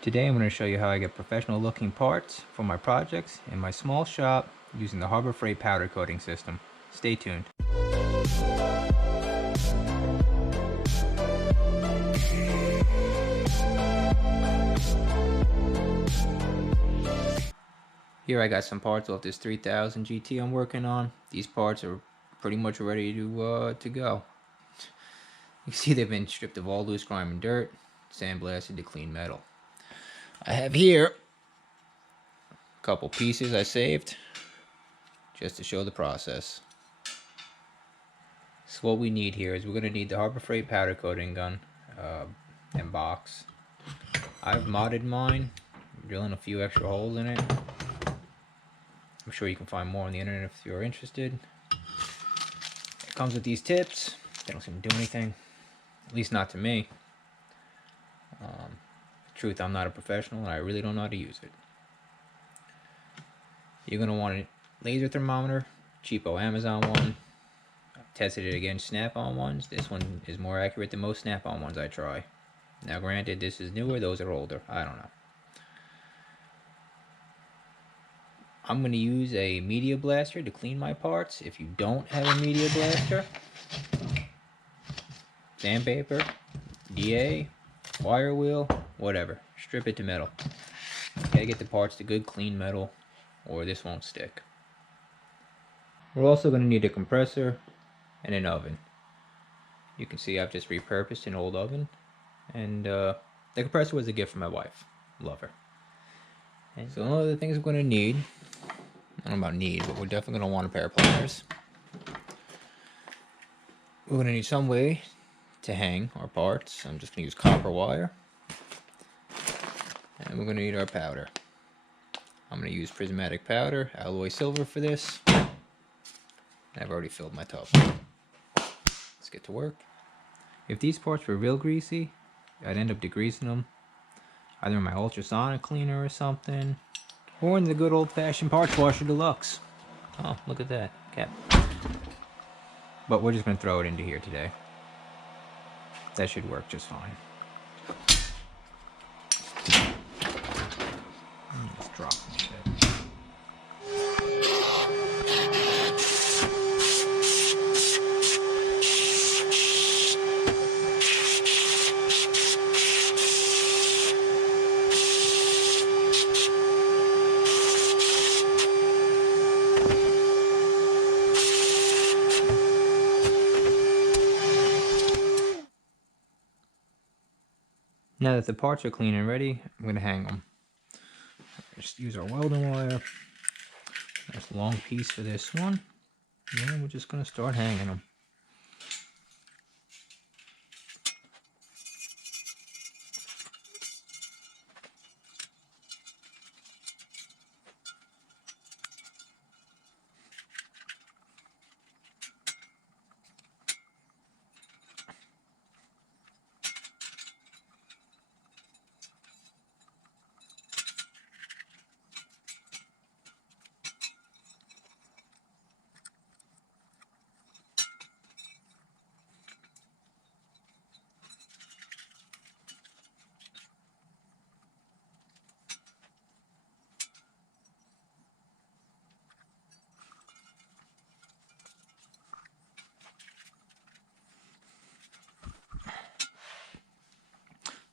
Today I'm going to show you how I get professional looking parts for my projects in my small shop using the Harbor Freight powder coating system. Stay tuned. Here I got some parts off this 3000 GT I'm working on. These parts are pretty much ready to go. You can see they've been stripped of all loose grime and dirt, sandblasted to clean metal. I have here a couple pieces I saved just to show the process. So what we need here is we're going to need the Harbor Freight powder coating gun and box. I've modded mine, drilling a few extra holes in it. I'm sure you can find more on the internet if you're interested. It comes with these tips. They don't seem to do anything, at least not to me. Truth, I'm not a professional and I really don't know how to use it. You're going to want a laser thermometer, cheapo Amazon one. I've tested it against Snap-on ones. This one is more accurate than most Snap-on ones I try. Now granted, this is newer, those are older. I don't know. I'm going to use a media blaster to clean my parts. If you don't have a media blaster, sandpaper, DA, wire wheel, whatever. Strip it to metal. Gotta get the parts to good clean metal or this won't stick. We're also going to need a compressor and an oven. You can see I've just repurposed an old oven, and the compressor was a gift from my wife. Love her. And so one of the things we're going to need, I don't know about need, but we're definitely going to want a pair of pliers. We're going to need some way to hang our parts. I'm just going to use copper wire. And we're going to need our powder. I'm going to use prismatic powder, alloy silver for this. I've already filled my tub. Let's get to work. If these parts were real greasy, I'd end up degreasing them either in my ultrasonic cleaner or something, or in the good old-fashioned parts washer deluxe. Oh, look at that cap. But we're just going to throw it into here today. That should work just fine. Let's drop some shit. Now that the parts are clean and ready, I'm going to hang them. Just use our welding wire. Nice long piece for this one. And then we're just going to start hanging them.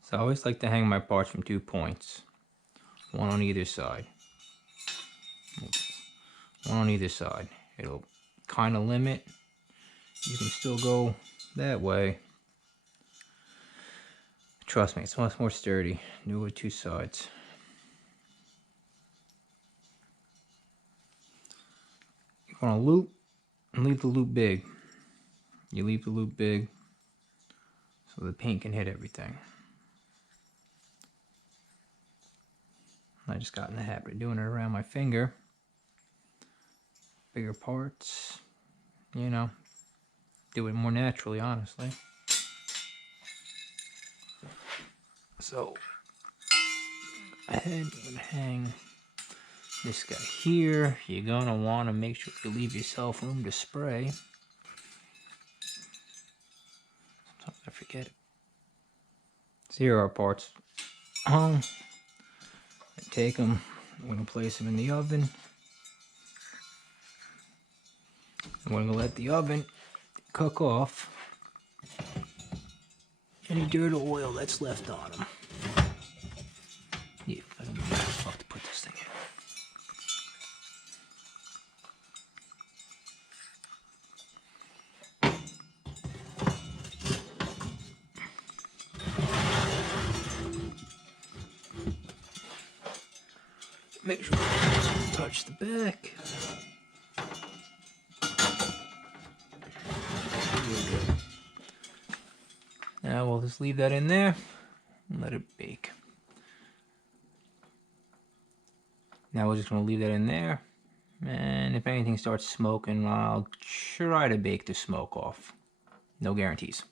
So I always like to hang my parts from 2 points. One on either side. One on either side. It'll kind of limit. You can still go that way. Trust me, it's much more sturdy. Do it with 2 sides. You're gonna loop and leave the loop big. You leave the loop big so the paint can hit everything. I just got in the habit of doing it around my finger. Bigger parts, you know, do it more naturally, honestly. So, ahead and hang this guy here. You're gonna want to make sure you leave yourself room to spray. Sometimes I forget it. So here are our parts hung. take them, I'm going to place them in the oven. I'm going to let the oven cook off any dirt or oil that's left on them. Yeah, I don't know where the fuck to put this thing in. Make sure it doesn't touch the back. Now we'll just leave that in there and let it bake. Now we're just going to leave that in there. And if anything starts smoking, I'll try to bake the smoke off. No guarantees.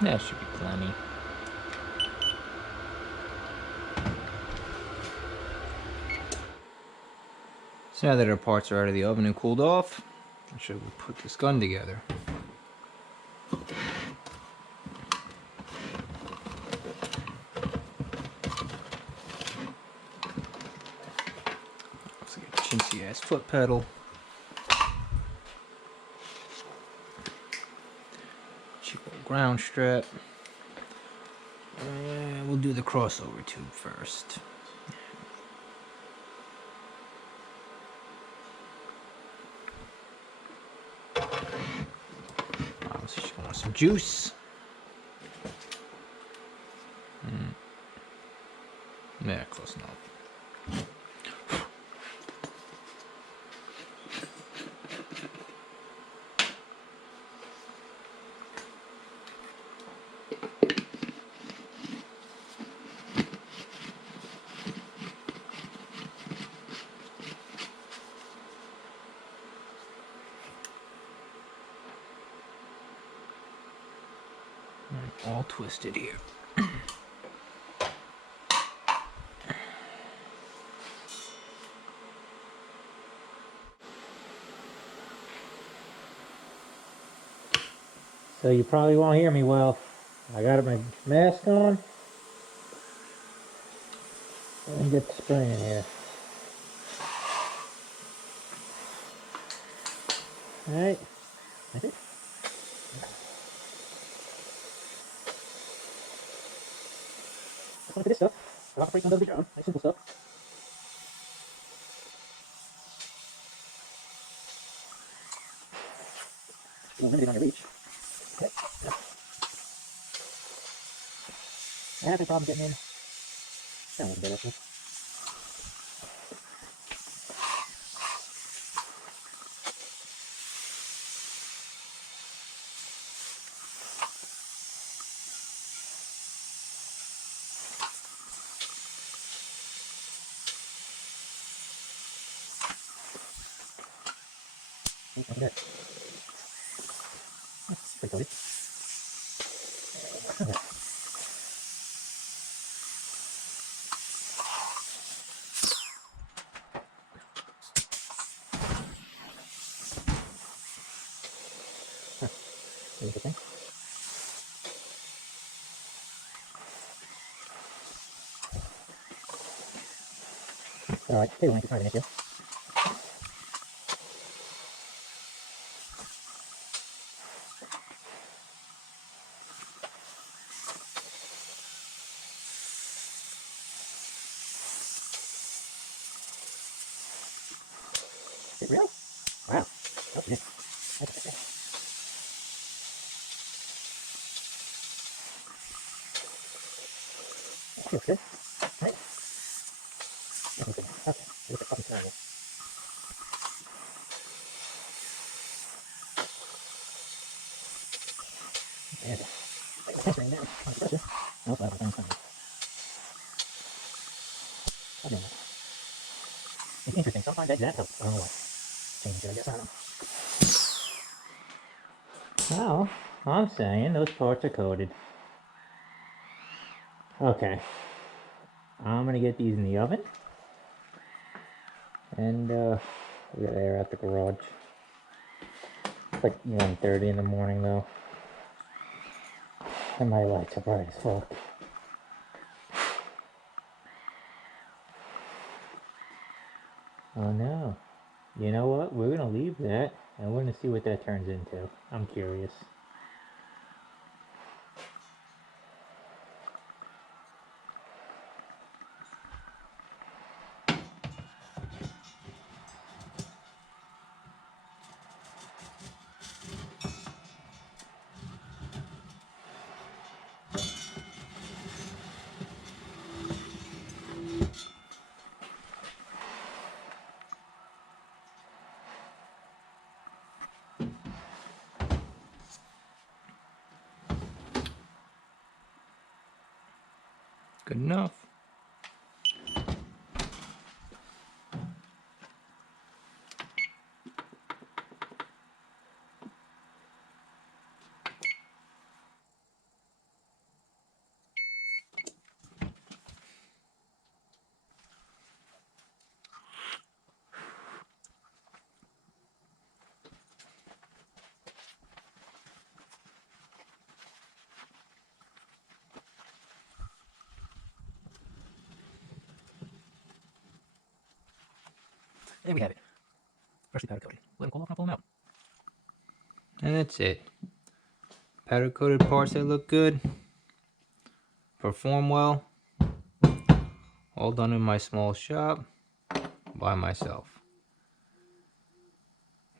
That should be plenty. So now that our parts are out of the oven and cooled off, I should put this gun together. Looks like a chintzy ass foot pedal. Cheap old ground strap. And we'll do the crossover tube first. So just want some juice. Yeah, close enough. All twisted here. So you probably won't hear me well. I got my mask on. Let me get the spray in here. Alright. That's it. Let's look at this stuff. A lot of freaking does the job. Like simple stuff. You're limited on your reach. Okay. I have no problem getting in. That wasn't bad, actually. Look at that. That's pretty coated. Okay. Interesting. Alright, table length is not an issue. Really? Wow. Okay. That's okay. That feels good. Right? Okay. Look at fucking terrible. And tensioning down on the pressure. I hope I have a coming. I'll do that. It's interesting. Sometimes that helps. I don't know why. Change it, I guess. I don't know. Well, I'm saying those parts are coated. Okay. I'm gonna get these in the oven. And we got air at the garage. It's like 1:30 in the morning though. And my lights are bright as fuck. Oh no. You know what? We're gonna leave that and we're gonna see what that turns into. I'm curious. Good enough. And we have it. Freshly powder coated. Let them cool off and I'll pull them out. And that's it. Powder coated parts that look good, perform well, all done in my small shop by myself.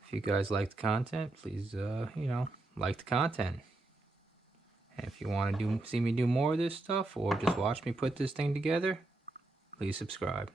If you guys like the content, please, like the content. And if you want to see me do more of this stuff or just watch me put this thing together, please subscribe.